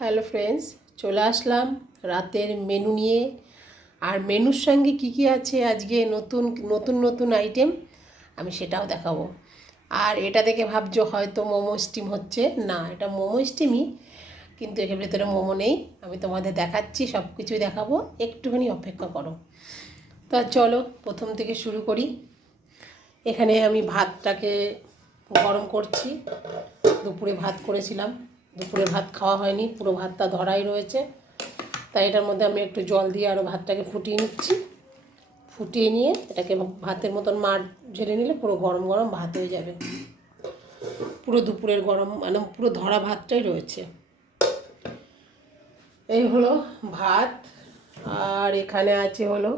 Hello friends, চলে আসলাম রাতের menu নিয়ে। আর মেনুর সঙ্গে কি আছে আজকে নতুন নতুন নতুন আইটেম আমি সেটাও দেখাবো। আর এটা দেখে ভাবছো হয়তো মোমো স্টিম হচ্ছে, না এটা মোমো স্টিমই, কিন্তু এর ভেতরে মোমো নেই। আমি তোমাদের দেখাচ্ছি, সব কিছুই দেখাবো, একটুখানি অপেক্ষা করো। তা চলো প্রথম থেকে শুরু করি। এখানে আমি ভাতটাকে গরম করছি। দুপুরে ভাত করেছিলাম, দুপুরে ভাত খাওয়া হয়নি, পুরো ভাতটা ধরাই রয়েছে। তাই এটার মধ্যে আমি একটু জল দিয়ে আরও ভাতটাকে ফুটিয়ে নিচ্ছি। ফুটিয়ে নিয়ে এটাকে ভাতের মতন মাড় ঝেড়ে নিলে পুরো গরম গরম ভাত হয়ে যাবে। পুরো দুপুরের গরম মানে পুরো ধরা ভাতটাই রয়েছে। এই হলো ভাত। আর এখানে আছে হলো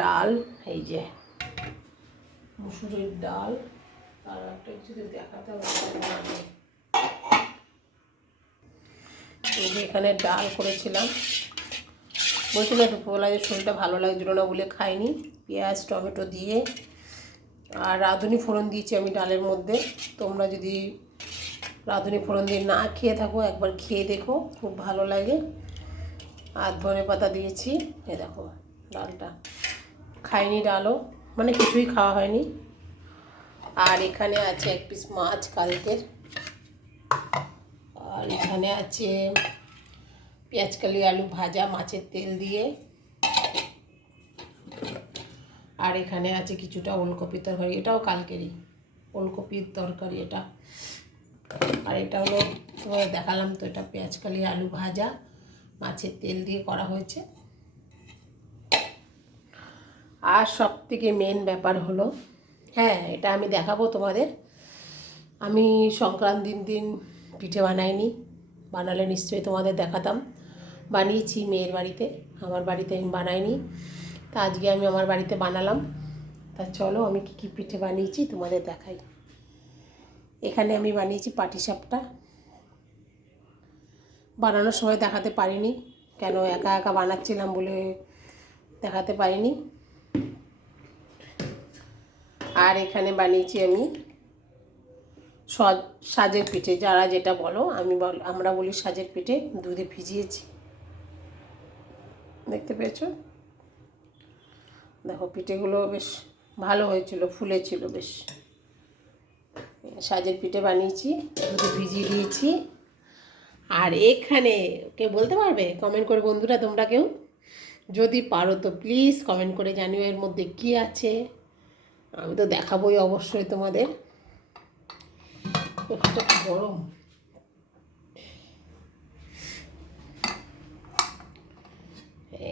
ডাল, এই যে মুসুরির ডাল। আর একটা যদি দেখাতে হবে, এখানে ডাল করেছিলাম। বলছিলাম দুপুরবেলা যে শরীরটা ভালো লাগছিল না বলে খাইনি। পেঁয়াজ টমেটো দিয়ে আর রাঁধুনি ফোড়ন দিয়েছি আমি ডালের মধ্যে। তোমরা যদি রাঁধুনি ফোড়ন দিয়ে না খেয়ে থাকো, একবার খেয়ে দেখো, খুব ভালো লাগে। আর ধনে পাতা দিয়েছি। এ দেখো ডালটা খাইনি, ডালও মানে কিছুই খাওয়া হয়নি। আর এখানে আছে এক পিস মাছ কালকের। আর এখানে আছে পেঁয়াজকালি আলু ভাজা মাছের তেল দিয়ে। আর এখানে আছে কিছুটা ওলকপির তরকারি, এটাও কালকেরই ওলকপির তরকারি এটা। আর এটা হলো তোমাদের দেখালাম তো, এটা পেঁয়াজকালি আলু ভাজা মাছের তেল দিয়ে করা হয়েছে। আর সব থেকে মেন ব্যাপার হলো, হ্যাঁ এটা আমি দেখাবো তোমাদের, আমি সংক্রান্তির দিন পিঠে বানাইনি, বানালে নিশ্চয়ই তোমাদের দেখাতাম। বানিয়েছি মেয়ের বাড়িতে, আমার বাড়িতে আমি বানাইনি। তা আজকে আমি আমার বাড়িতে বানালাম। তা চলো আমি কী পিঠে বানিয়েছি তোমাদের দেখাই। এখানে আমি বানিয়েছি পাটিসাপটা। বানানোর সময় দেখাতে পারিনি, কেন একা একা বানাচ্ছিলাম বলে দেখাতে পারিনি। আর এখানে বানিয়েছি আমি সাজের পিঠে, যারা যেটা বলো, আমরা বলি সাজের পিঠে। দুধে ভিজিয়েছি, দেখতে পেয়েছো? দেখো পিঠেগুলো বেশ ভালো হয়েছিল, ফুলেছিল বেশ। সাজের পিঠে বানিয়েছি, দুধে ভিজিয়ে দিয়েছি। আর এখানে কেউ বলতে পারবে কমেন্ট করে বন্ধুরা, তোমরা কেউ যদি পারো তো প্লিজ কমেন্ট করে জানিও এর মধ্যে কি আছে। আমি তো দেখাবোই অবশ্যই তোমাদের। একটা গরম,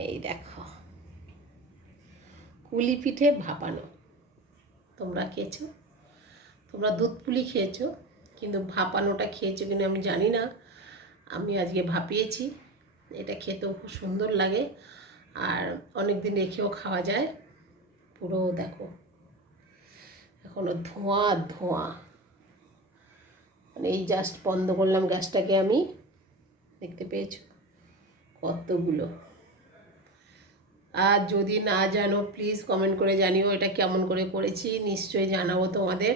এই দেখো কুলি পিঠে ভাপানো। তোমরা খেয়েছো? তোমরা দুধ পুলি খেয়েছো, কিন্তু ভাপানোটা খেয়েছো কিনা আমি জানি না। আমি আজকে ভাপিয়েছি। এটা খেতেও খুব সুন্দর লাগে, আর অনেক দিন রেখেও খাওয়া যায়। পুরো দেখো এখনো ধোঁয়া ধোঁয়া, মানে এই জাস্ট বন্ধ করলাম গ্যাসটাকে আমি, দেখতে পেয়েছো কতগুলো। আর যদি না জানো প্লিজ কমেন্ট করে জানিও এটা কেমন করে করেছি, নিশ্চয়ই জানাবো তোমাদের।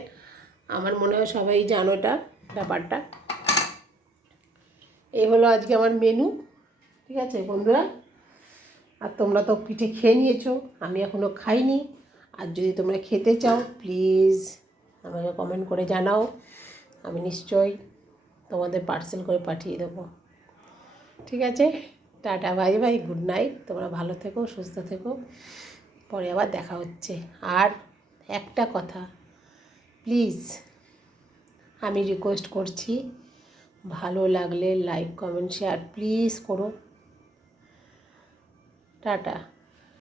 আমার মনে হয় সবাই জানো এটা ব্যাপারটা। এই হলো আজকে আমার মেনু, ঠিক আছে বন্ধুরা? আর তোমরা তো পিঠে খেয়ে নিয়েছো, আমি এখনও খাইনি। আর যদি তোমরা খেতে চাও প্লিজ আমাকে কমেন্ট করে জানাও, আমি নিশ্চয়ই তোমাদের পার্সেল করে পাঠিয়ে দেবো। ঠিক আছে, tata bye bye, good night. তোমরা ভালো থেকো, সুস্থ থেকো, পরে আবার দেখা হচ্ছে। আর একটা কথা প্লিজ আমি রিকোয়েস্ট করছি, ভালো লাগলে লাইক কমেন্ট শেয়ার প্লিজ করো। টাটা।